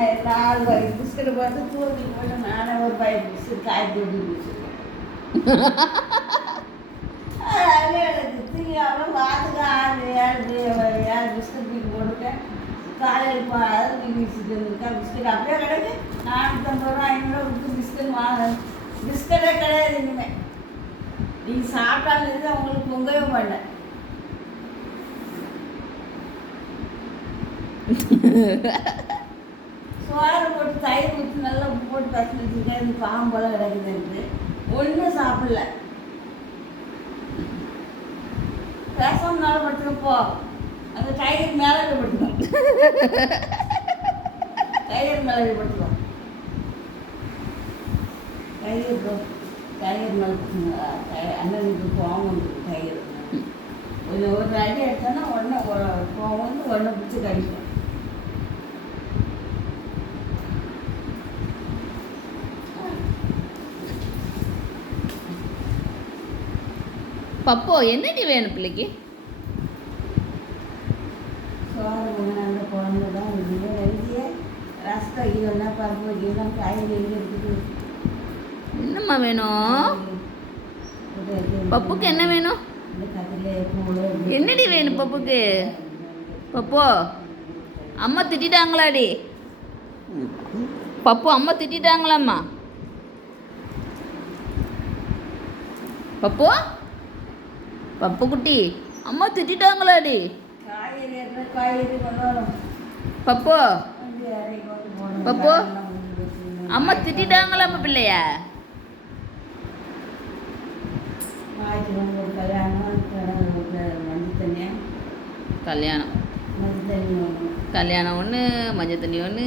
4 packet biscuit பார்த்து தூக்கி போட்டு நானே ஒரு பாக்கெட் பிஸ்கட் காய் போட்டு வச்சுருக்கேன். அதே எனக்கு தூக்கி அப்புறம் வாத்துக்கு 7 பிஸ்கட் தூக்கி போட்டுட்டேன். காலையில் அதாவது தூக்கி வச்சுட்டு இருக்கா பிஸ்கட் அப்படியே கிடையாது. 450 ரூபா 500 கொடுத்து பிஸ்கட் வாங்க. பிஸ்கட்டே கிடையாது இனிமேல். நீங்கள் சாப்பிட்டாலும் அவங்களுக்கு பொங்கவே மாட்டேன். சோறு போட்டு தயிர் ஊற்றி நல்லா போட்டு பசங்க வச்சுருக்கேன். இது பாம்பெல்லாம் கிடக்குதுன்ட்டு ஒன்றும் சாப்பிடல. பேசாமனாலும் படுத்துக்கப்போ அந்த டயர் மேலே படுத்துக்கோம். டயர் மேலே படுத்துக்கோம். டயர் மேலே அண்ணனுக்கு கோவம் வந்துருக்கு. டயர் ஒரு அடி எடுத்தோன்னா உடனே கோவம் வந்து உடனே பிடிச்சி கடிக்கும். பப்போ என்னடி வேணும் பிள்ளைக்கு? சோறு வேணும். அந்த குழம்பு தான் எழுதிய ரசம் இதெல்லாம் பருப்பு இதெல்லாம் காய்கறி இருக்குது. என்னம்மா வேணும் பப்புக்கு? என்ன வேணும்? என்னடி வேணும் பப்புக்கு? பப்போ அம்மா திட்டாங்களாடி? பப்பு அம்மா திட்டாங்களாம்மா? பப்பு பப்பு குட்டி அம்மா திட்டாங்களாடி? காய்கறி கொண்டு வரும். பப்பு பப்பு அம்மா திட்டாங்களாம்மா பிள்ளைய? கல்யாணம் கல்யாணம் ஒன்று, மஞ்சள் தண்ணி ஒன்று.